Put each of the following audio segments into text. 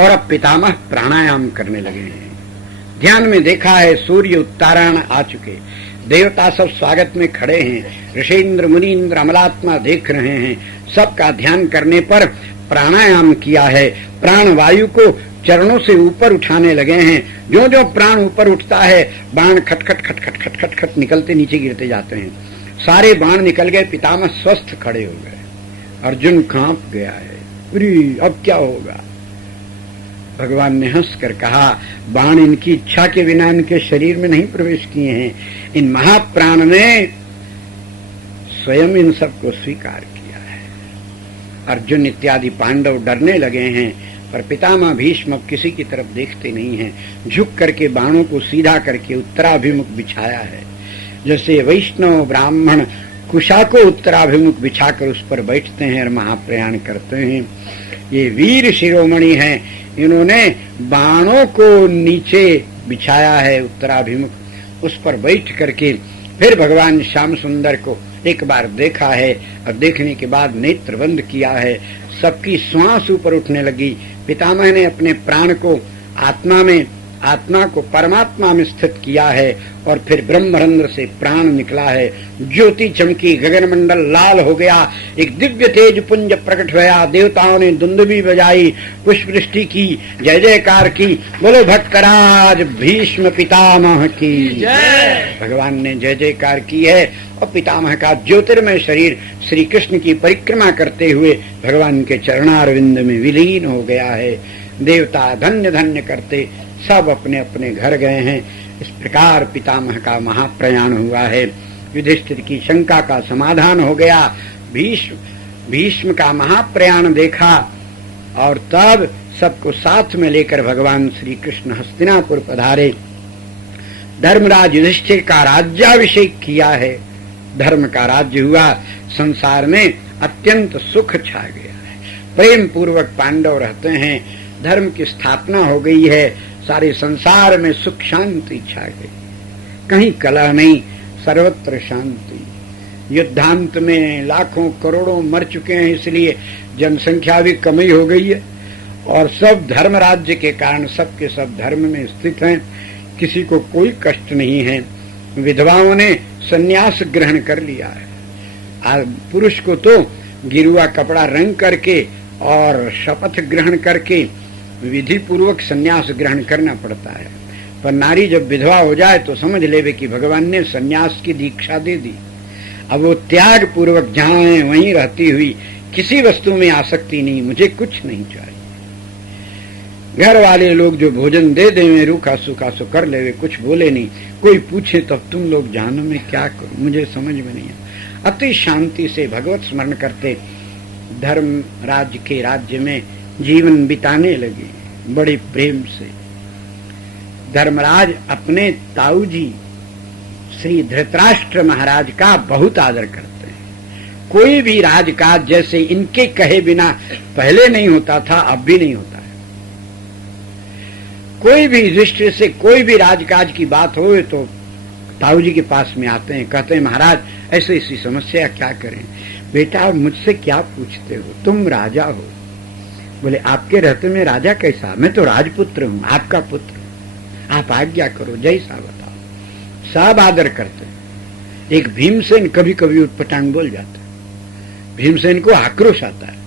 और अब पितामह प्राणायाम करने लगे हैं। ध्यान में देखा है सूर्य उत्तरायण आ चुके, देवता सब स्वागत में खड़े हैं, ऋषेंद्र मुनीन्द्र अमलात्मा देख रहे हैं। सबका ध्यान करने पर प्राणायाम किया है, प्राण वायु को चरणों से ऊपर उठाने लगे हैं। जो जो प्राण ऊपर उठता है बाण खटखट खटखट खटखट खट निकलते नीचे गिरते जाते हैं। सारे बाण निकल गए, पितामह स्वस्थ खड़े हो गए। अर्जुन कांप गया है, अरे अब क्या होगा। भगवान ने हंसकर कहा, बाण इनकी इच्छा के बिना इनके शरीर में नहीं प्रवेश किए हैं, इन महाप्राण ने स्वयं इन सबको स्वीकार किया है। अर्जुन इत्यादि पांडव डरने लगे हैं, पर पितामह भीष्म अब किसी की तरफ देखते नहीं हैं। झुक करके बाणों को सीधा करके उत्तराभिमुख बिछाया है, जैसे वैष्णव ब्राह्मण कुशा को उत्तराभिमुख बिछाकर उस पर बैठते हैं और महाप्रयाण करते हैं। ये वीर शिरोमणि हैं, इन्होंने बाणों को नीचे बिछाया है उत्तराभिमुख, उस पर बैठ करके फिर भगवान श्याम सुंदर को एक बार देखा है और देखने के बाद नेत्र बंद किया है। सबकी श्वास ऊपर उठने लगी। पितामह ने अपने प्राण को आत्मा को परमात्मा में स्थित किया है और फिर ब्रह्मरंध्र से प्राण निकला है। ज्योति चमकी, गगनमंडल लाल हो गया, एक दिव्य तेज पुंज प्रकट हुआ। देवताओं ने दुंदुभी बजाई, पुष्पवृष्टि की, जय जयकार की। बोलो भट्टराज भीष्म पितामह की जय। भगवान ने जय जयकार की है और पितामह का ज्योतिर्मय शरीर श्री कृष्ण की परिक्रमा करते हुए भगवान के चरणारविंद में विलीन हो गया है। देवता धन्य धन्य करते सब अपने अपने घर गए हैं। इस प्रकार पितामह का महाप्रयाण हुआ है। युधिष्ठिर की शंका का समाधान हो गया। भीष्म का महाप्रयाण देखा और तब सबको साथ में लेकर भगवान श्री कृष्ण हस्तिनापुर पधारे। धर्मराज युधिष्ठिर का राज्याभिषेक किया है, धर्म का राज्य हुआ, संसार में अत्यंत सुख छा गया है। प्रेम पूर्वक पांडव रहते हैं, धर्म की स्थापना हो गई है, सारे संसार में सुख शांति छा गई, कहीं कलह नहीं, सर्वत्र शांति। युद्धांत में लाखों करोड़ों मर चुके हैं, इसलिए जनसंख्या भी कम ही हो गई है और सब धर्म राज्य के कारण सबके सब धर्म में स्थित हैं, किसी को कोई कष्ट नहीं है। विधवाओं ने संन्यास ग्रहण कर लिया है। पुरुष को तो गिरुआ कपड़ा रंग करके और शपथ ग्रहण करके विधि पूर्वक संन्यास ग्रहण करना पड़ता है, पर नारी जब विधवा हो जाए तो समझ लेवे कि भगवान ने संन्यास की दीक्षा दे दी। अब वो त्याग पूर्वक जहाँ है वहीं रहती हुई, किसी वस्तु में आसक्ति नहीं, मुझे कुछ नहीं चाहिए। घर वाले लोग जो भोजन दे देवे रूखा सूखा सो कर लेवे, कुछ बोले नहीं। कोई पूछे तब तुम लोग जानो मैं क्या करूं, मुझे समझ में नहीं आता। अति शांति से भगवत स्मरण करते धर्म राज्य के राज्य में जीवन बिताने लगे, बड़े प्रेम से। धर्मराज अपने ताऊ जी श्री धृतराष्ट्र महाराज का बहुत आदर करते हैं। कोई भी राजकाज जैसे इनके कहे बिना पहले नहीं होता था, अब भी नहीं होता है। कोई भी युधिष्ठिर से कोई भी राजकाज की बात हो तो ताऊ जी के पास में आते हैं, कहते हैं महाराज ऐसी ऐसी समस्या क्या करें। बेटा मुझसे क्या पूछते हो, तुम राजा हो। बोले आपके रहते में राजा कैसा, मैं तो राजपुत्र हूँ, आपका पुत्र, आप आज्ञा करो, जैसा बताओ। सब आदर करते हैं। एक भीमसेन कभी कभी उटपटांग बोल जाता है, भीमसेन को आक्रोश आता है,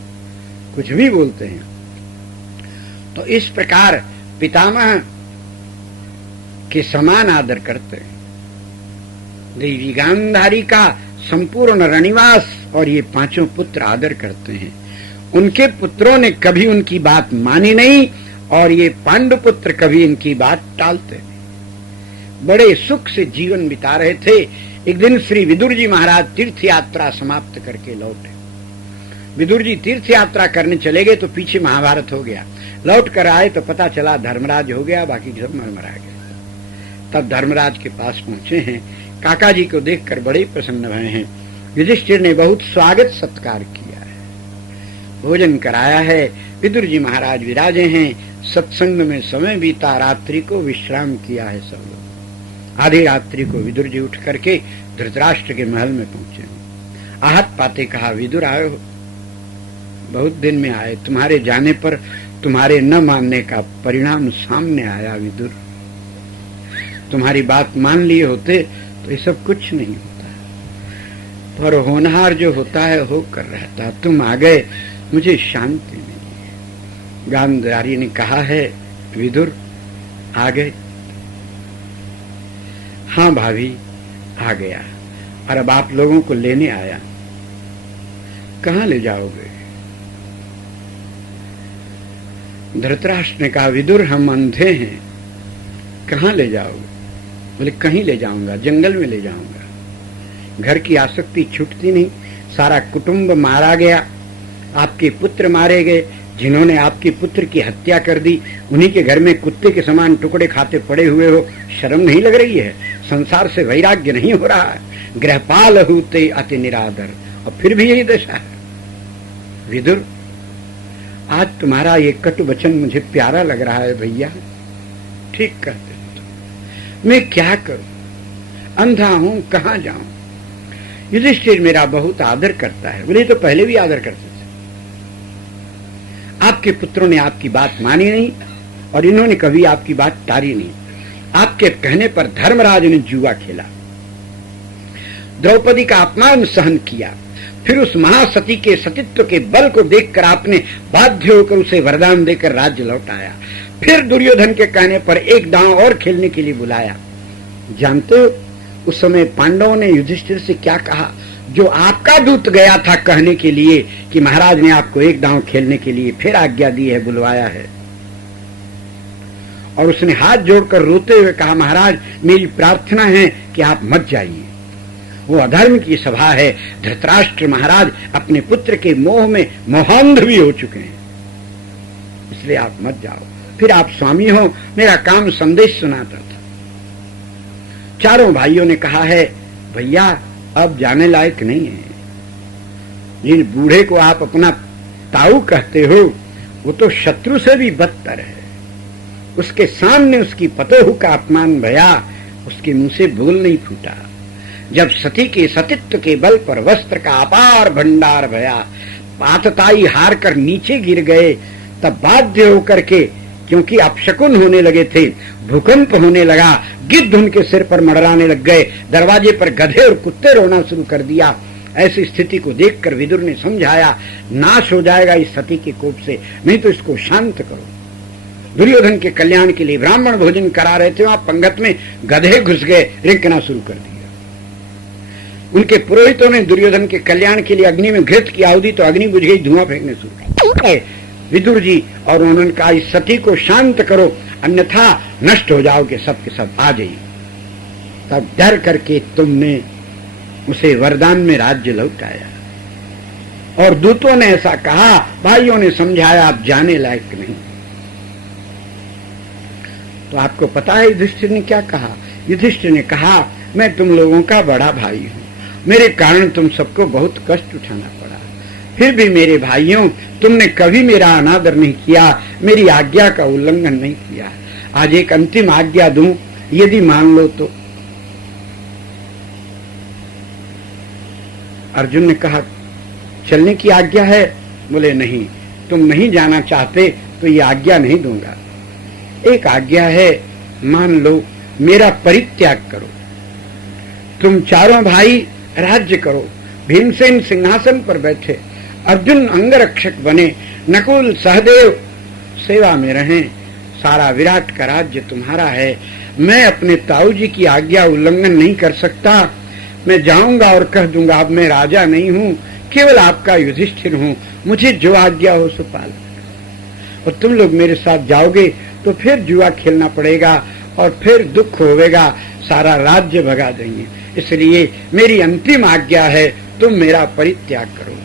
कुछ भी बोलते हैं। तो इस प्रकार पितामह के समान आदर करते हैं। देवी गांधारी का संपूर्ण रणिवास और ये पांचों पुत्र आदर करते हैं। उनके पुत्रों ने कभी उनकी बात मानी नहीं और ये पांडु पुत्र कभी इनकी बात टालते नहीं। बड़े सुख से जीवन बिता रहे थे। एक दिन श्री विदुर जी महाराज तीर्थ यात्रा समाप्त करके लौटे। विदुर जी तीर्थ यात्रा करने चले गए तो पीछे महाभारत हो गया। लौट कर आए तो पता चला धर्मराज हो गया, बाकी सब मरमरा गए। तब धर्मराज के पास पहुंचे हैं, काका जी को देखकर बड़े प्रसन्न हुए हैं। युधिष्ठिर ने बहुत स्वागत सत्कार किया है, भोजन कराया है। विदुर जी महाराज विराजे हैं। सत्संग में समय बीता, रात्रि को विश्राम किया है सब लोग। आधी रात्रि को विदुर जी उठ करके धृतराष्ट्र के महल में पहुंचे। आहत पाते कहा, विदुर आए हो, बहुत दिन में आए, तुम्हारे जाने पर तुम्हारे न मानने का परिणाम सामने आया विदुर। तुम्हारी बात मान लिए होते तो ये सब कुछ नहीं होता, पर होनहार जो होता है हो कर रहता। तुम आ गए, मुझे शांति नहीं है। गांधारी ने कहा है, विदुर आ गए? हाँ भाभी आ गया, और अब आप लोगों को लेने आया। कहाँ ले जाओगे? धृतराष्ट्र ने कहा, विदुर हम अंधे हैं, कहाँ ले जाओगे? बोले कहीं ले जाऊंगा, जंगल में ले जाऊंगा। घर की आसक्ति छूटती नहीं, सारा कुटुंब मारा गया, आपके पुत्र मारे गए, जिन्होंने आपके पुत्र की हत्या कर दी उन्हीं के घर में कुत्ते के समान टुकड़े खाते पड़े हुए हो। शर्म नहीं लग रही है? संसार से वैराग्य नहीं हो रहा है? गृहपाल होते अति निरादर, और फिर भी यही दशा है। विदुर, आज तुम्हारा ये कटु वचन मुझे प्यारा लग रहा है भैया। ठीक कहते हो तुम। मैं क्या करूं? अंधा हूं, कहां जाऊं? युधिष्ठिर मेरा बहुत आदर करता है। बोले तो पहले भी आदर करते थे। आपके पुत्रों ने आपकी बात मानी नहीं, और इन्होंने कभी आपकी बात टारी नहीं। आपके कहने पर धर्मराज ने जुआ खेला, द्रौपदी का अपमान सहन किया, फिर उस महासती के सतीत्व के बल को देखकर आपने बाध्य होकर उसे वरदान देकर राज्य लौटाया। फिर दुर्योधन के कहने पर एक दांव और खेलने के लिए बुलाया। जानते हो उस समय पांडवों ने युधिष्ठिर से क्या कहा? जो आपका दूत गया था कहने के लिए कि महाराज ने आपको एक दांव खेलने के लिए फिर आज्ञा दी है, बुलवाया है, और उसने हाथ जोड़कर रोते हुए कहा, महाराज मेरी प्रार्थना है कि आप मत जाइए। वो अधर्म की सभा है। धृतराष्ट्र महाराज अपने पुत्र के मोह में मोहांध भी हो चुके हैं, इसलिए आप मत जाओ। फिर आप स्वामी हो, मेरा काम संदेश सुनाता था। चारों भाइयों ने कहा है, भैया अब जाने लायक नहीं है। जिन बूढ़े को आप अपना ताऊ कहते हो वो तो शत्रु से भी बदतर है। उसके सामने उसकी पतोहू का अपमान भया, उसके मुंह से बोल नहीं फूटा। जब सती के सतीत्व के बल पर वस्त्र का अपार भंडार भया, पातताई हार कर नीचे गिर गए, तब बाध्य होकर के, क्योंकि अपशकुन होने लगे थे, भूकंप होने लगा, गिद्ध उनके सिर पर मड़राने लग गए, दरवाजे पर गधे और कुत्ते रोना शुरू कर दिया। ऐसी स्थिति को देखकर विदुर ने समझाया, नाश हो जाएगा इस सती के कोप से, नहीं तो इसको शांत करो। दुर्योधन के कल्याण के लिए ब्राह्मण भोजन करा रहे थे, वहां पंगत में गधे घुस गए, रिंकना शुरू कर दिया। उनके पुरोहितों ने दुर्योधन के कल्याण के लिए अग्नि में घृत की आहुति, तो अग्नि बुझ गई, धुआं फेंकने शुरू किया विदुर जी, और उन्होंने कहा इस सती को शांत करो, अन्यथा नष्ट हो जाओगे, सब के सब आ जाइए। तब डर करके तुमने उसे वरदान में राज्य लौटाया, और दूतों ने ऐसा कहा, भाइयों ने समझाया, आप जाने लायक नहीं। तो आपको पता है युधिष्ठिर ने क्या कहा? युधिष्ठिर ने कहा, मैं तुम लोगों का बड़ा भाई हूं, मेरे कारण तुम सबको बहुत कष्ट उठाना पड़ा, फिर भी मेरे भाइयों तुमने कभी मेरा अनादर नहीं किया, मेरी आज्ञा का उल्लंघन नहीं किया। आज एक अंतिम आज्ञा दूं, यदि मान लो तो। अर्जुन ने कहा, चलने की आज्ञा है? बोले नहीं, तुम नहीं जाना चाहते तो ये आज्ञा नहीं दूंगा। एक आज्ञा है, मान लो मेरा परित्याग करो, तुम चारों भाई राज्य करो, भीमसेन सिंहासन पर बैठे, अर्जुन अंगरक्षक बने, नकुल सहदेव सेवा में रहें, सारा विराट का राज्य तुम्हारा है। मैं अपने ताऊ जी की आज्ञा उल्लंघन नहीं कर सकता। मैं जाऊंगा और कह दूंगा अब मैं राजा नहीं हूँ, केवल आपका युधिष्ठिर हूँ, मुझे जो आज्ञा हो सो पालन। और तुम लोग मेरे साथ जाओगे तो फिर जुआ खेलना पड़ेगा और फिर दुख होगा, सारा राज्य भगा देंगे। इसलिए मेरी अंतिम आज्ञा है, तुम मेरा परित्याग करो।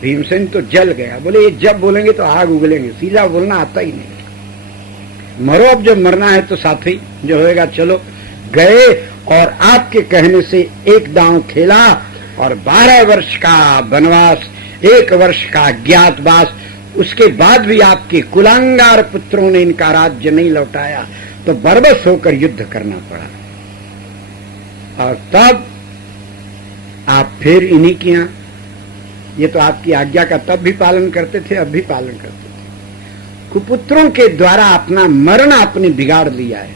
भीमसेन तो जल गया, बोले ये जब बोलेंगे तो आग उगलेंगे, सीधा बोलना आता ही नहीं। मरो, अब जब मरना है तो साथ ही जो होएगा चलो। गए और आपके कहने से एक दांव खेला, और 12 वर्ष का वनवास, 1 वर्ष का अज्ञातवास, उसके बाद भी आपके कुलांगार पुत्रों ने इनका राज्य नहीं लौटाया, तो बरबस होकर युद्ध करना पड़ा। और तब आप फिर इन्हीं के यहाँ, ये तो आपकी आज्ञा का तब भी पालन करते थे, अब भी पालन करते थे, कुपुत्रों के द्वारा अपना मरण आपने बिगाड़ लिया है,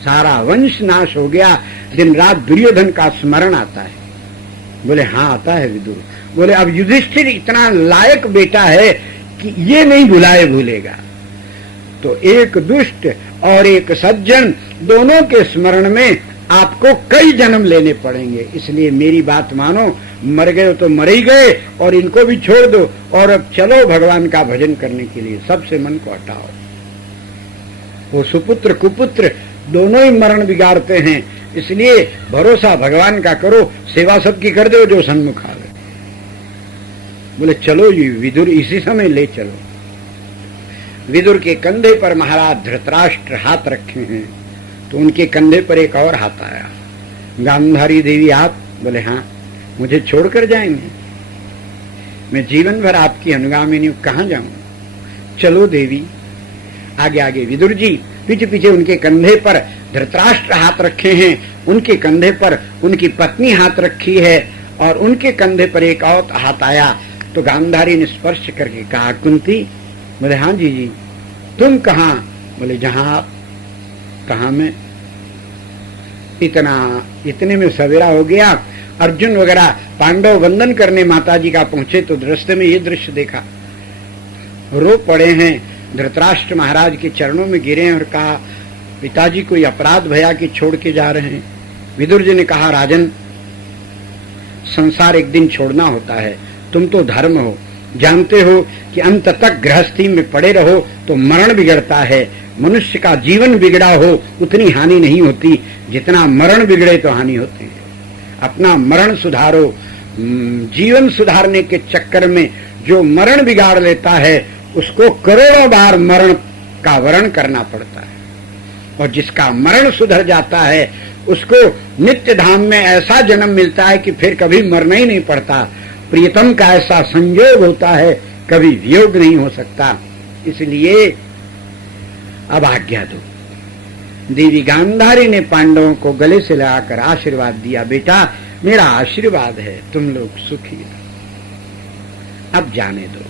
सारा वंश नाश हो गया। दिन रात दुर्योधन का स्मरण आता है। बोले हाँ आता है विदुर। बोले अब युधिष्ठिर इतना लायक बेटा है कि ये नहीं भुलाए भूलेगा, तो एक दुष्ट और एक सज्जन दोनों के स्मरण में आपको कई जन्म लेने पड़ेंगे। इसलिए मेरी बात मानो, मर गए तो मर ही गए और इनको भी छोड़ दो और अब चलो भगवान का भजन करने के लिए, सबसे मन को हटाओ। वो सुपुत्र कुपुत्र दोनों ही मरण बिगाड़ते हैं, इसलिए भरोसा भगवान का करो, सेवा सबकी कर दो जो सन्मुख आ गए। बोले चलो ये विदुर इसी समय ले चलो। विदुर के कंधे पर महाराज धृतराष्ट्र हाथ रखे हैं, तो उनके कंधे पर एक और हाथ आया। गांधारी देवी आप? बोले हाँ। मुझे छोड़कर जाएंगे? मैं जीवन भर आपकी अनुगामिनी हूं, कहां जाऊं? चलो देवी। आगे आगे विदुर जी, पीछे पीछे उनके कंधे पर धृतराष्ट्र हाथ रखे हैं, उनके कंधे पर उनकी पत्नी हाथ रखी है और उनके कंधे पर एक और हाथ आया। तो गांधारी ने स्पर्श करके कहा कुंती? बोले हाँ जी। तुम कहाँ? बोले जहां आप। कहा मैं? इतने में सवेरा हो गया। अर्जुन वगैरह पांडव वंदन करने माताजी का पहुंचे तो रास्ते में ये दृश्य देखा, रो पड़े हैं, धृतराष्ट्र महाराज के चरणों में गिरे हैं और कहा पिताजी कोई अपराध भया कि छोड़ के जा रहे हैं। विदुर जी ने कहा राजन, संसार एक दिन छोड़ना होता है, तुम तो धर्म हो, जानते हो कि अंत तक गृहस्थी में पड़े रहो तो मरण बिगड़ता है। मनुष्य का जीवन बिगड़ा हो उतनी हानि नहीं होती जितना मरण बिगड़े तो हानि होती है। अपना मरण सुधारो। जीवन सुधारने के चक्कर में जो मरण बिगाड़ लेता है उसको करोड़ों बार मरण का वरण करना पड़ता है, और जिसका मरण सुधर जाता है उसको नित्य धाम में ऐसा जन्म मिलता है कि फिर कभी मरना ही नहीं पड़ता। प्रियतम का ऐसा संयोग होता है, कभी वियोग नहीं हो सकता। इसलिए अब आज्ञा दो। देवी गांधारी ने पांडवों को गले से लगाकर आशीर्वाद दिया, बेटा मेरा आशीर्वाद है, तुम लोग सुखी रहो। अब जाने दो,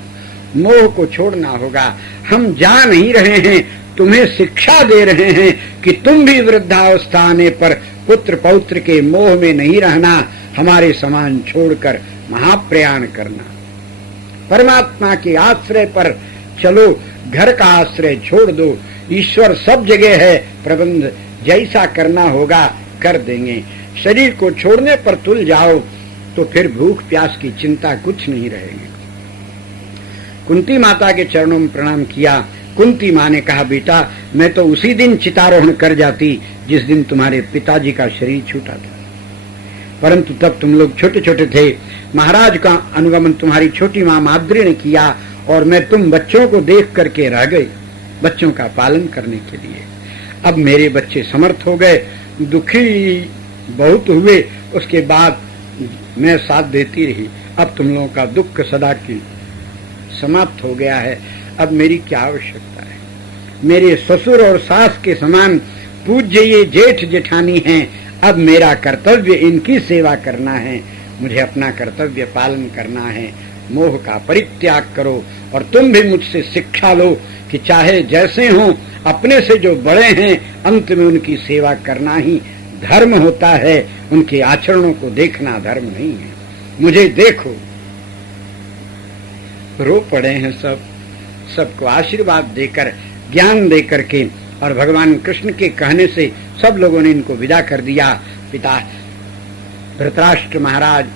मोह को छोड़ना होगा। हम जा नहीं रहे हैं, तुम्हें शिक्षा दे रहे हैं कि तुम भी वृद्धावस्था आने पर पुत्र पौत्र के मोह में नहीं रहना, हमारे समान छोड़कर महाप्रयाण करना। परमात्मा के आश्रय पर चलो, घर का आश्रय छोड़ दो। ईश्वर सब जगह है, प्रबंध जैसा करना होगा कर देंगे। शरीर को छोड़ने पर तुल जाओ तो फिर भूख प्यास की चिंता कुछ नहीं रहेगी। कुंती माता के चरणों में प्रणाम किया। कुंती माँ ने कहा बेटा मैं तो उसी दिन चितारोहण कर जाती जिस दिन तुम्हारे पिताजी का शरीर छूटा था, परंतु तब तुम लोग छोटे छोटे थे। महाराज का अनुगमन तुम्हारी छोटी माँ माद्री ने किया और मैं तुम बच्चों को देख करके रह गई, बच्चों का पालन करने के लिए। अब मेरे बच्चे समर्थ हो गए, दुखी बहुत हुए, उसके बाद मैं साथ देती रही। अब तुम लोगों का दुख सदा की समाप्त हो गया है, अब मेरी क्या आवश्यकता है। मेरे ससुर और सास के समान पूज्य ये जेठ जेठानी हैं, अब मेरा कर्तव्य इनकी सेवा करना है, मुझे अपना कर्तव्य पालन करना है। मोह का परित्याग करो और तुम भी मुझसे शिक्षा लो कि चाहे जैसे हों, अपने से जो बड़े हैं अंत में उनकी सेवा करना ही धर्म होता है, उनके आचरणों को देखना धर्म नहीं है। मुझे देखो। रो पड़े हैं सब, सबको आशीर्वाद देकर ज्ञान देकर के, और भगवान कृष्ण के कहने से सब लोगों ने इनको विदा कर दिया। पिता धृतराष्ट्र महाराज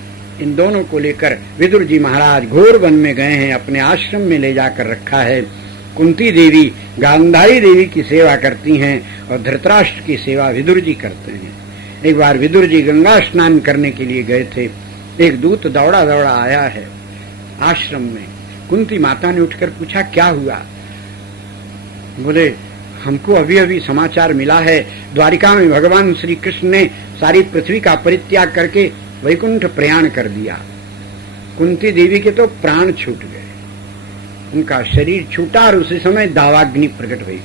इन दोनों को लेकर विदुर जी महाराज घोर वन में गए हैं, अपने आश्रम में ले जाकर रखा है। कुंती देवी गांधारी देवी की सेवा करती हैं और धृतराष्ट्र की सेवा विदुर जी करते हैं। एक बार विदुर जी गंगा स्नान करने के लिए गए थे, एक दूत दौड़ा दौड़ा आया है आश्रम में। कुंती माता ने उठकर पूछा क्या हुआ? बोले हमको अभी अभी समाचार मिला है, द्वारिका में भगवान श्री कृष्ण ने सारी पृथ्वी का परित्याग करके वैकुंठ प्रयाण कर दिया। कुंती देवी के तो प्राण छूट गए, उनका शरीर छूटा और उसी समय दावाग्नि प्रकट हुई।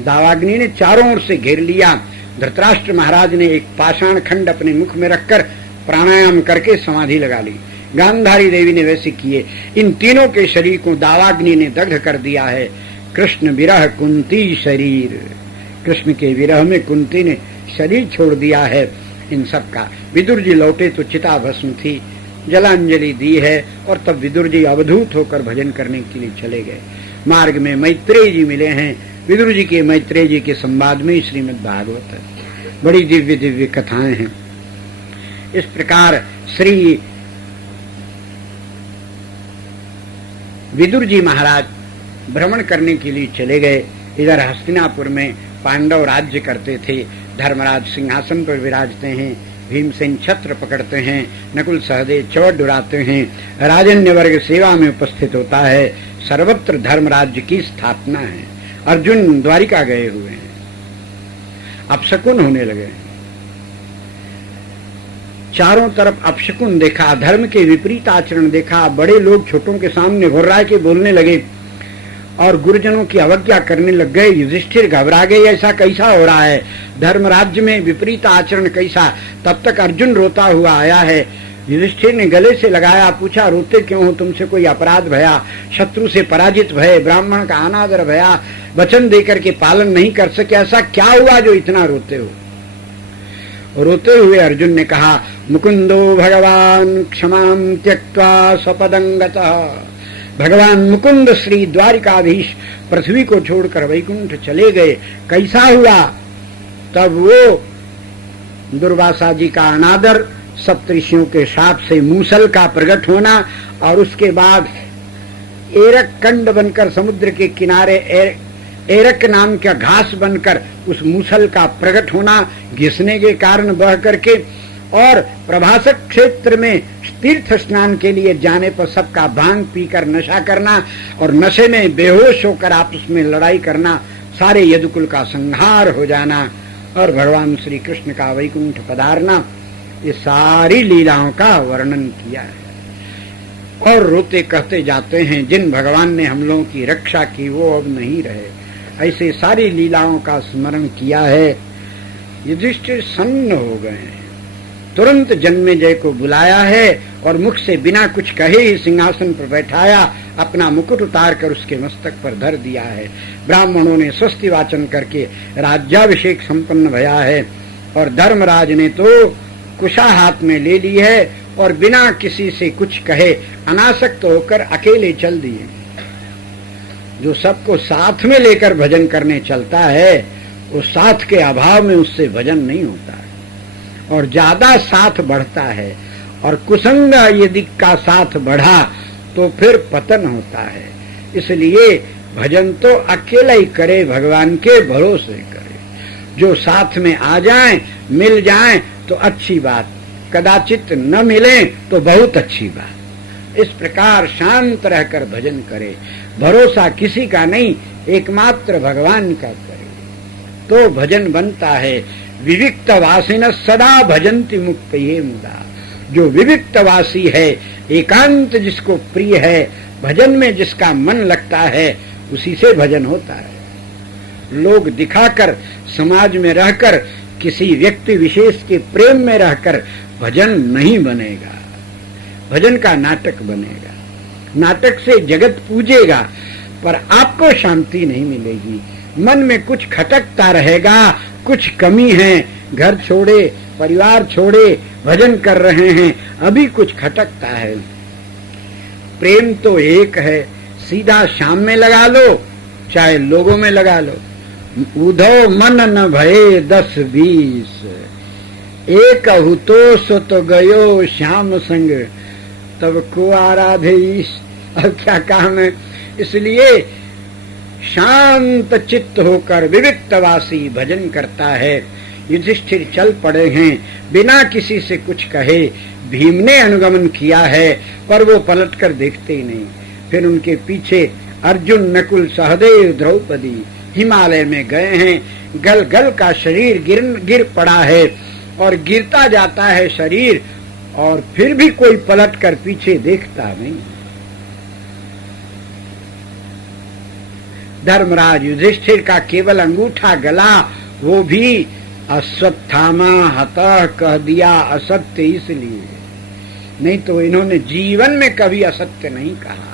दावाग्नि ने चारों ओर से घेर लिया। धृतराष्ट्र महाराज ने एक पाषाण खंड अपने मुख में रखकर प्राणायाम करके समाधि लगा ली। गांधारी देवी ने वैसे किए। इन तीनों के शरीर को दावाग्नि ने दग्ध कर दिया है। कृष्ण विरह कुंती शरीर, कृष्ण के विरह में कुंती ने शरीर छोड़ दिया है इन सब का। विदुर जी लौटे तो चिता भस्म थी, जलांजलि दी है और तब विदुर जी अवधूत होकर भजन करने के लिए चले गए। मार्ग में मैत्रेय जी मिले हैं। विदुर जी के मैत्रेय जी के संवाद में श्रीमद् भागवत है, बड़ी दिव्य दिव्य कथाएं हैं। इस प्रकार श्री विदुर जी महाराज भ्रमण करने के लिए चले गए। इधर हस्तिनापुर में पांडव राज्य करते थे, धर्मराज सिंहासन पर विराजते हैं, भीमसेन छत्र पकड़ते हैं, नकुल सहदेव चौड़ उड़ाते हैं, राजन्य वर्ग सेवा में उपस्थित होता है, सर्वत्र धर्म राज्य की स्थापना है। अर्जुन द्वारिका गए हुए हैं, अपशकुन होने लगे, चारों तरफ अपशकुन देखा, धर्म के विपरीत आचरण देखा, बड़े लोग छोटों के सामने घुर्रा के बोलने लगे और गुरुजनों की अवज्ञा करने लग गए। युधिष्ठिर घबरा गए, ऐसा कैसा हो रहा है, धर्म राज्य में विपरीत आचरण कैसा। तब तक अर्जुन रोता हुआ आया है। युधिष्ठिर ने गले से लगाया, पूछा रोते क्यों हो, तुमसे कोई अपराध भया, शत्रु से पराजित भय, ब्राह्मण का अनादर भया, वचन देकर के पालन नहीं कर सके, ऐसा क्या हुआ जो इतना रोते हो। रोते हुए अर्जुन ने कहा, मुकुंदो भगवान क्षमां त्यक्त्वा स्वपदं गतः। भगवान मुकुंद श्री द्वारिकाधीश पृथ्वी को छोड़कर वैकुंठ चले गए, कैसा हुआ। तब वो दुर्वासा जी का अनादर, सप्तऋषियों के शाप से मूसल का प्रकट होना और उसके बाद एरक कंड बनकर समुद्र के किनारे एरक नाम का घास बनकर उस मूसल का प्रकट होना, घिसने के कारण बह करके, और प्रभासक क्षेत्र में तीर्थ स्नान के लिए जाने पर सबका भांग पीकर नशा करना और नशे में बेहोश होकर आपस में लड़ाई करना, सारे यदुकुल का संहार हो जाना और भगवान श्री कृष्ण का वैकुंठ पधारना, ये सारी लीलाओं का वर्णन किया है। और रोते कहते जाते हैं, जिन भगवान ने हम लोगों की रक्षा की वो अब नहीं रहे। ऐसे सारी लीलाओं का स्मरण किया है। युधिष्ठिर सन्न हो गए हैं। तुरंत जन्मेजय को बुलाया है और मुख से बिना कुछ कहे ही सिंहासन पर बैठाया, अपना मुकुट उतार कर उसके मस्तक पर धर दिया है। ब्राह्मणों ने स्वस्ति वाचन करके राज्याभिषेक संपन्न भया है और धर्मराज ने तो कुशा हाथ में ले ली है और बिना किसी से कुछ कहे अनासक्त होकर अकेले चल दिए। जो सबको साथ में लेकर भजन करने चलता है, वो साथ के अभाव में उससे भजन नहीं होता है और ज्यादा साथ बढ़ता है। और कुसंग यदि का साथ बढ़ा तो फिर पतन होता है। इसलिए भजन तो अकेला ही करे, भगवान के भरोसे करे। जो साथ में आ जाएं, मिल जाएं तो अच्छी बात, कदाचित न मिले तो बहुत अच्छी बात। इस प्रकार शांत रहकर भजन करे, भरोसा किसी का नहीं, एकमात्र भगवान का करे तो भजन बनता है। विविक्त वासिन सदा भजन्ति मुक्त ये मुदा। जो विविक्त वासी है, एकांत जिसको प्रिय है, भजन में जिसका मन लगता है, उसी से भजन होता है। लोग दिखाकर, समाज में रहकर, किसी व्यक्ति विशेष के प्रेम में रहकर भजन नहीं बनेगा। भजन का नाटक बनेगा। नाटक से जगत पूजेगा पर आपको शांति नहीं मिलेगी। मन में कुछ खटकता रहेगा, कुछ कमी है, घर छोड़े, परिवार छोड़े, भजन कर रहे हैं, अभी कुछ खटकता है। प्रेम तो एक है, सीधा शाम में लगा लो, चाहे लोगों में लगा लो। उधो मन न भये 10-20, एक हुतो सो तो गयो श्याम संग, तब को आराधे ईश। अब क्या काम है। इसलिए शांत चित्त होकर विविक्तवासी भजन करता है। युधिष्ठिर चल पड़े हैं बिना किसी से कुछ कहे। भीम ने अनुगमन किया है पर वो पलटकर देखते ही नहीं। फिर उनके पीछे अर्जुन, नकुल, सहदेव, द्रौपदी हिमालय में गए हैं। गल गल का शरीर गिर पड़ा है और गिरता जाता है शरीर, और फिर भी कोई पलटकर पीछे देखता नहीं। धर्मराज युधिष्ठिर का केवल अंगूठा गला, वो भी अश्वत्थामा हतः कह दिया असत्य इसलिए, नहीं तो इन्होंने जीवन में कभी असत्य नहीं कहा।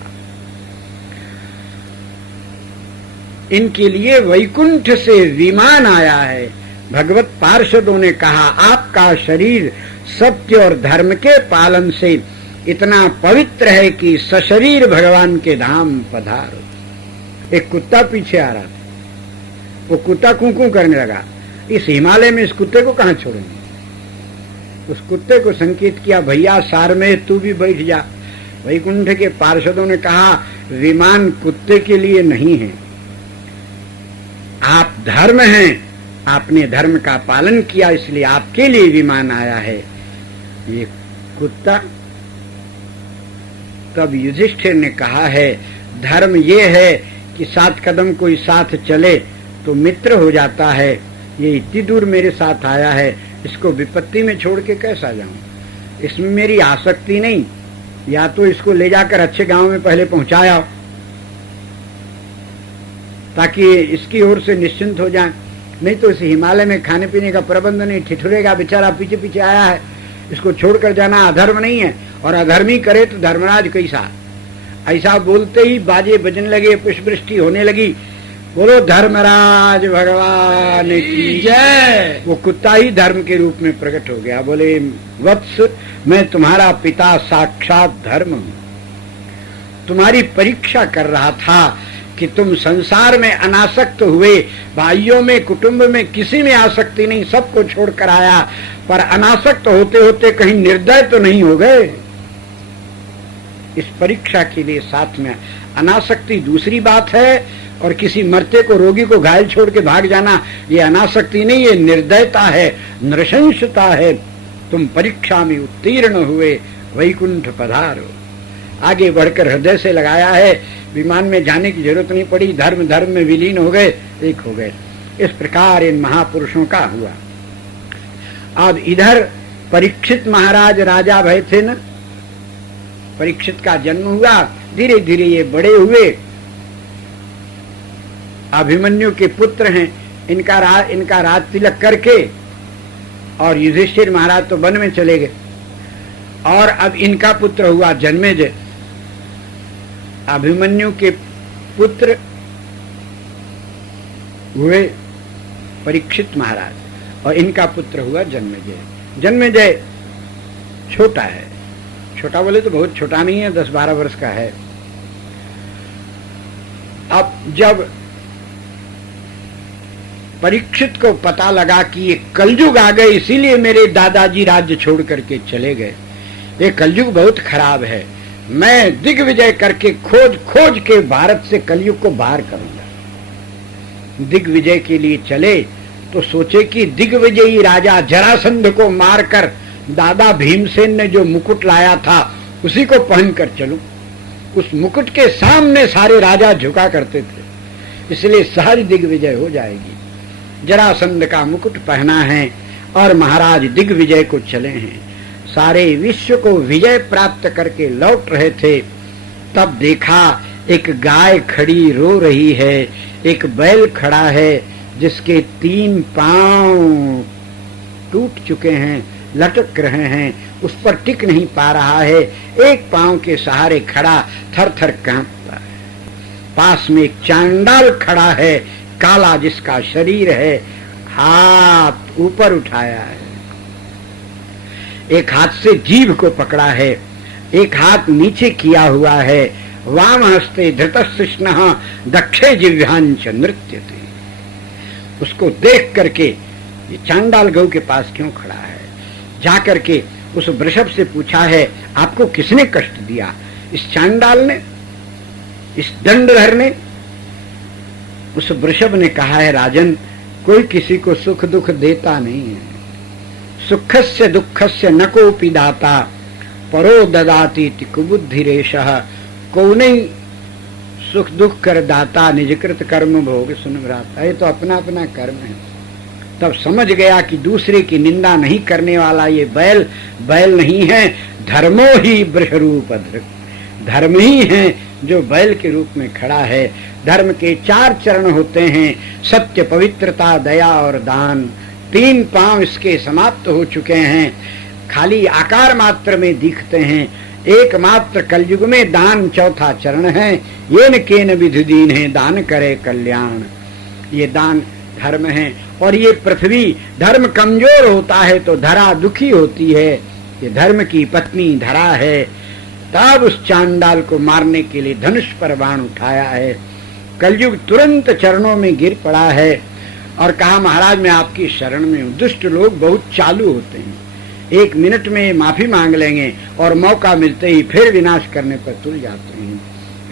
इनके लिए वैकुंठ से विमान आया है। भगवत पार्षदों ने कहा, आपका शरीर सत्य और धर्म के पालन से इतना पवित्र है कि सशरीर भगवान के धाम पधारो। एक कुत्ता पीछे आ रहा था, वो कुत्ता कूं करने लगा। इस हिमालय में इस कुत्ते को कहां छोड़ेंगे? उस कुत्ते को संकेत किया, भैया सार में तू भी बैठ जा। वैकुंठ के पार्षदों ने कहा, विमान कुत्ते के लिए नहीं है, आप धर्म हैं, आपने धर्म का पालन किया इसलिए आपके लिए विमान आया है। ये कुत्ता, तब युधिष्ठिर ने कहा है, धर्म ये है कि 7 कदम कोई साथ चले तो मित्र हो जाता है। ये इतनी दूर मेरे साथ आया है, इसको विपत्ति में छोड़ के कैसा जाऊं? इसमें मेरी आसक्ति नहीं, या तो इसको ले जाकर अच्छे गांव में पहले पहुंचाया ताकि इसकी ओर से निश्चिंत हो जाए, नहीं तो इस हिमालय में खाने पीने का प्रबंध नहीं, ठिठुरेगा बेचारा, पीछे पीछे आया है, इसको छोड़कर जाना अधर्म नहीं है। और अधर्मी करे तो धर्मराज कैसा। ऐसा बोलते ही बाजे बजने लगे, पुष्पवृष्टि होने लगी। बोलो धर्मराज भगवान की जय। वो कुत्ता ही धर्म के रूप में प्रकट हो गया। बोले, वत्स, मैं तुम्हारा पिता साक्षात धर्म हूं, तुम्हारी परीक्षा कर रहा था कि तुम संसार में अनासक्त हुए, भाइयों में, कुटुंब में किसी में आसक्ति नहीं, सबको छोड़कर आया, पर अनासक्त होते होते कहीं निर्दय तो नहीं हो गए। इस परीक्षा के लिए साथ में अनासक्ति दूसरी बात है, और किसी मरते को, रोगी को घायल छोड़ के भाग जाना, ये अनासक्ति नहीं, ये निर्दयता है, नृशंसता है। तुम परीक्षा में उत्तीर्ण हुए, वैकुंठ पधारो। आगे बढ़कर हृदय से लगाया है, विमान में जाने की जरूरत नहीं पड़ी, धर्म धर्म में विलीन हो गए, एक हो गए। इस प्रकार इन महापुरुषों का हुआ। अब इधर परीक्षित महाराज राजा भय थे न, परीक्षित का जन्म हुआ, धीरे धीरे ये बड़े हुए, अभिमन्यु के पुत्र हैं, इनका राज तिलक करके, और युधिष्ठिर महाराज तो वन में चले गए, और अब इनका पुत्र हुआ जन्मेजय। अभिमन्यु के पुत्र हुए परीक्षित महाराज, और इनका पुत्र हुआ जन्मेजय। जन्मेजय छोटा है, छोटा बोले तो बहुत छोटा नहीं है, 10-12 वर्ष का है। अब जब परीक्षित को पता लगा कि ये कलयुग आ गए, इसीलिए मेरे दादाजी राज्य छोड़ करके चले गए, ये कलयुग बहुत खराब है, मैं दिग्विजय करके खोज खोज के भारत से कलयुग को बाहर करूंगा। दिग्विजय के लिए चले तो सोचे कि दिग्विजयी राजा जरासंध को मारकर दादा भीमसेन ने जो मुकुट लाया था उसी को पहनकर चलूं। उस मुकुट के सामने सारे राजा झुका करते थे, इसलिए सारी दिग्विजय हो जाएगी। जरासंध का मुकुट पहना है और महाराज दिग्विजय को चले हैं। सारे विश्व को विजय प्राप्त करके लौट रहे थे, तब देखा एक गाय खड़ी रो रही है, एक बैल खड़ा है जिसके 3 पांव टूट चुके हैं, लटक रहे हैं, उस पर टिक नहीं पा रहा है, एक पांव के सहारे खड़ा थर थर कांपता है। पास में एक चांडाल खड़ा है, काला जिसका शरीर है, हाथ ऊपर उठाया है, एक हाथ से जीभ को पकड़ा है, एक हाथ नीचे किया हुआ है। वाम हस्ते धृतकृष्ण दक्षे जिह्वांच नृत्यते। उसको देख करके ये चांडाल गौ के पास क्यों खड़ा है, जाकर के उस वृषभ से पूछा है, आपको किसने कष्ट दिया? इस चांडाल ने, इस दंडधर ने? उस वृषभ ने कहा है, राजन, कोई किसी को सुख दुख देता नहीं है, सुखस्य दुखस्य न कोपि दाता, परो ददाति कुबुद्धिरेशः। को नहीं सुख दुख कर दाता, निजकृत कर्म भोग सुन भ्राता। ये तो अपना अपना कर्म है। तब समझ गया कि दूसरे की निंदा नहीं करने वाला ये बैल बैल नहीं है, धर्मो ही वृषरूप धृक, धर्म ही है जो बैल के रूप में खड़ा है। धर्म के 4 चरण होते हैं, सत्य, पवित्रता, दया और दान। 3 पांव इसके समाप्त हो चुके हैं, खाली आकार मात्र में दिखते हैं। एकमात्र कलयुग में दान चौथा चरण है। ये न केन विधि दीन है, दान करे कल्याण। ये दान धर्म है। और ये पृथ्वी धर्म कमजोर होता है तो धरा दुखी होती है। ये धर्म की पत्नी धरा है। तब उस चांडाल को मारने के लिए धनुष पर बाण उठाया है। कलयुग तुरंत चरणों में गिर पड़ा है और कहा, महाराज मैं आपकी शरण में हूँ। दुष्ट लोग बहुत चालू होते हैं, 1 मिनट में माफी मांग लेंगे और मौका मिलते ही फिर विनाश करने पर तुल जाते हैं।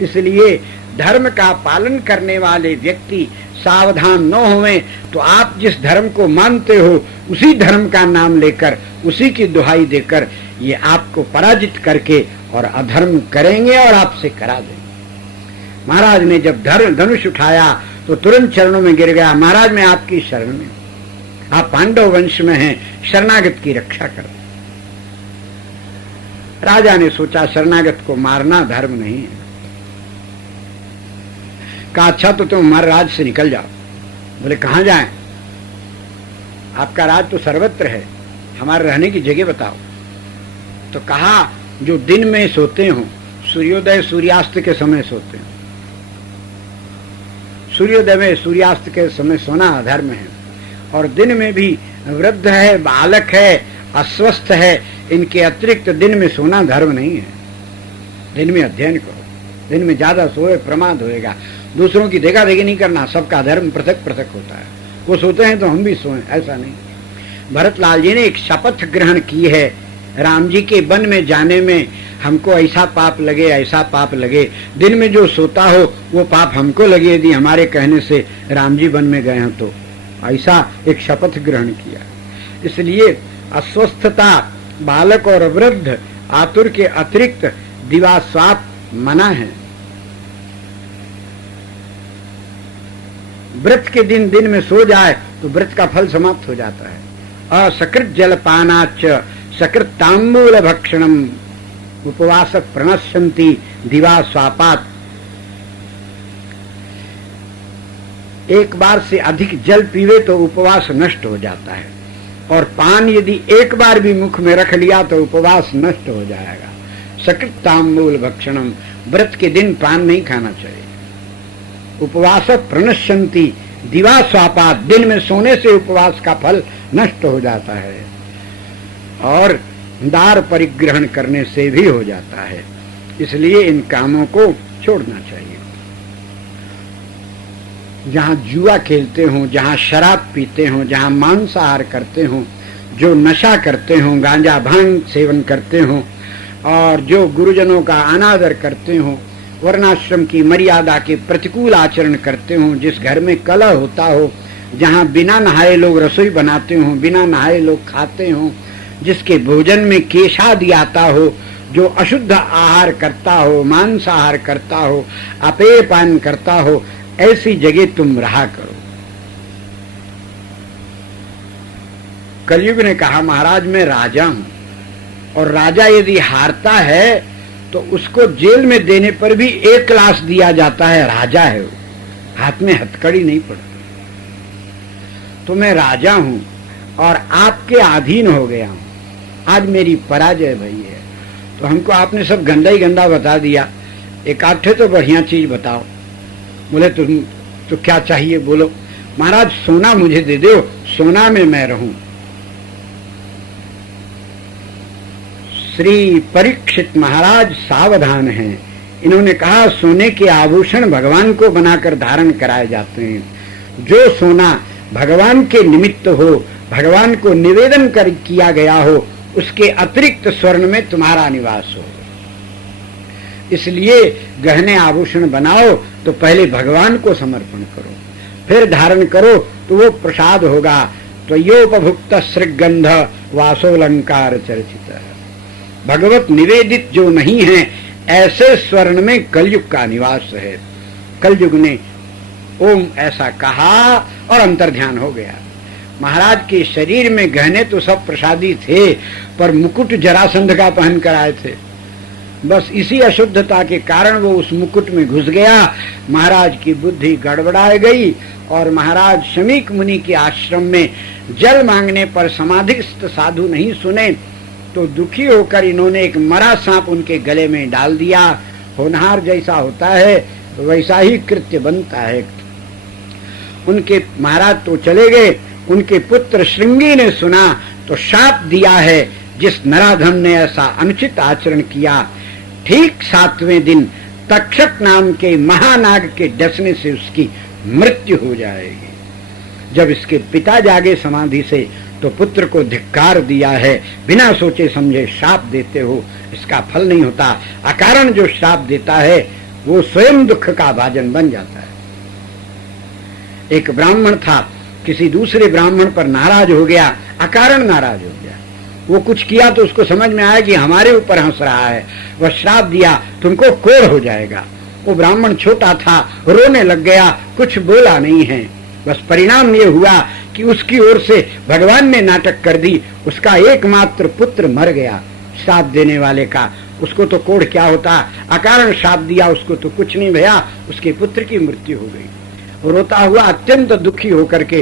इसलिए धर्म का पालन करने वाले व्यक्ति सावधान न होवें तो आप जिस धर्म को मानते हो उसी धर्म का नाम लेकर, उसी की दुहाई देकर ये आपको पराजित करके और अधर्म करेंगे और आपसे करा देंगे। महाराज ने जब धनुष उठाया तो तुरंत चरणों में गिर गया। महाराज मैं आपकी शरण में, आप पांडव वंश में हैं, शरणागत की रक्षा करो। राजा ने सोचा शरणागत को मारना धर्म नहीं है। कहा अच्छा तो तुम हमारे राज से निकल जाओ। बोले कहां जाएं? आपका राज तो सर्वत्र है, हमारे रहने की जगह बताओ। तो कहा जो दिन में सोते हो, सूर्योदय सूर्यास्त के समय सोते हो। सूर्योदय में सूर्यास्त के समय सोना अधर्म है। और दिन में भी वृद्ध है, बालक है, अस्वस्थ है, इनके अतिरिक्त दिन में सोना धर्म नहीं है। दिन में अध्ययन करो, दिन में ज्यादा सोए प्रमाद होएगा। दूसरों की देखा देखी नहीं करना, सबका धर्म पृथक पृथक होता है। वो सोते हैं तो हम भी सोएं, ऐसा नहीं। भरतलाल जी ने एक शपथ ग्रहण की है, राम जी के वन में जाने में हमको ऐसा पाप लगे, ऐसा पाप लगे, दिन में जो सोता हो वो पाप हमको लगे यदि हमारे कहने से राम जी वन में गए हैं तो। ऐसा एक शपथ ग्रहण किया। इसलिए अस्वस्थता, बालक और वृद्ध, आतुर के अतिरिक्त दिवास्वाप मना है। व्रत के दिन में सो जाए तो व्रत का फल समाप्त हो जाता है। असकृत जलपानाच सकृत तांबूल भक्षणम उपवास प्रणश्यंती दिवा स्वापात। एक बार से अधिक जल पीवे तो उपवास नष्ट हो जाता है, और पान यदि एक बार भी मुख में रख लिया तो उपवास नष्ट हो जाएगा। सकृत तांबूल भक्षणम, व्रत के दिन पान नहीं खाना चाहिए। उपवास प्रणश्यंती दिवा स्वापात, दिन में सोने से उपवास का फल नष्ट हो जाता है और दार परिग्रहण करने से भी हो जाता है। इसलिए इन कामों को छोड़ना चाहिए। जहां जुआ खेलते हो, जहां शराब पीते हो, जहां मांसाहार करते हो, जो नशा करते हो, गांजा भांग सेवन करते हो, और जो गुरुजनों का अनादर करते हो, वर्णाश्रम की मर्यादा के प्रतिकूल आचरण करते हो, जिस घर में कलह होता हो, जहां बिना नहाए लोग रसोई बनाते हो, बिना नहाए लोग खाते हो, जिसके भोजन में केशादि आता हो, जो अशुद्ध आहार करता हो, मांसाहार करता हो, अपेयपान करता हो, ऐसी जगह तुम रहा करो। कलयुग ने कहा महाराज मैं राजा हूं, और राजा यदि हारता है तो उसको जेल में देने पर भी 1 क्लास दिया जाता है। राजा है वो, हाथ में हथकड़ी नहीं पड़ती। तो मैं राजा हूं और आपके अधीन हो गया हूं, आज मेरी पराजय भई है। तो हमको आपने सब गंदा ही गंदा बता दिया, एक आठे तो बढ़िया चीज बताओ। बोले तुम तो क्या चाहिए बोलो। महाराज सोना मुझे दे दो, सोना में मैं रहूं। श्री परीक्षित महाराज सावधान हैं। इन्होंने कहा सोने के आभूषण भगवान को बनाकर धारण कराए जाते हैं। जो सोना भगवान के निमित्त हो, भगवान को निवेदन कर किया गया हो, उसके अतिरिक्त स्वर्ण में तुम्हारा निवास हो। इसलिए गहने आभूषण बनाओ तो पहले भगवान को समर्पण करो, फिर धारण करो तो वो प्रसाद होगा। तो योपभुक्त श्रीगंध वासोलंकार चर्चित है। भगवत निवेदित जो नहीं है ऐसे स्वर्ण में कलयुग का निवास है। कलयुग ने ओम ऐसा कहा और अंतर्ध्यान हो गया। महाराज के शरीर में गहने तो सब प्रसादी थे, पर मुकुट जरासंध का पहन कर आए थे। बस इसी अशुद्धता के कारण वो उस मुकुट में घुस गया। महाराज की बुद्धि गड़बड़ा गई और महाराज शमीक मुनि के आश्रम में जल मांगने पर समाधिस्थ साधु नहीं सुने, तो दुखी होकर इन्होंने एक मरा सांप उनके गले में डाल दिया। होनहार जैसा होता है वैसा ही कृत्य बनता है। उनके महाराज तो चले गए, उनके पुत्र श्रृंगी ने सुना तो शाप दिया है, जिस नराधम ने ऐसा अनुचित आचरण किया ठीक 7वें दिन तक्षक नाम के महानाग के डसने से उसकी मृत्यु हो जाएगी। जब इसके पिता जागे समाधि से तो पुत्र को धिक्कार दिया है, बिना सोचे समझे श्राप देते हो, इसका फल नहीं होता। अकारण जो श्राप देता है वो स्वयं दुख का भाजन बन जाता है। एक ब्राह्मण था, किसी दूसरे ब्राह्मण पर नाराज हो गया, अकारण नाराज हो गया। वो कुछ किया तो उसको समझ में आया कि हमारे ऊपर हंस रहा है, वह श्राप दिया तुमको कोढ़ हो जाएगा। वो ब्राह्मण छोटा था, रोने लग गया, कुछ बोला नहीं है। बस परिणाम ये हुआ कि उसकी ओर से भगवान ने नाटक कर दी, उसका एकमात्र पुत्र मर गया श्राप देने वाले का। उसको तो कोढ़ क्या होता, अकारण श्राप दिया, उसको तो कुछ नहीं भया, उसके पुत्र की मृत्यु हो गई। रोता हुआ अत्यंत दुखी होकर के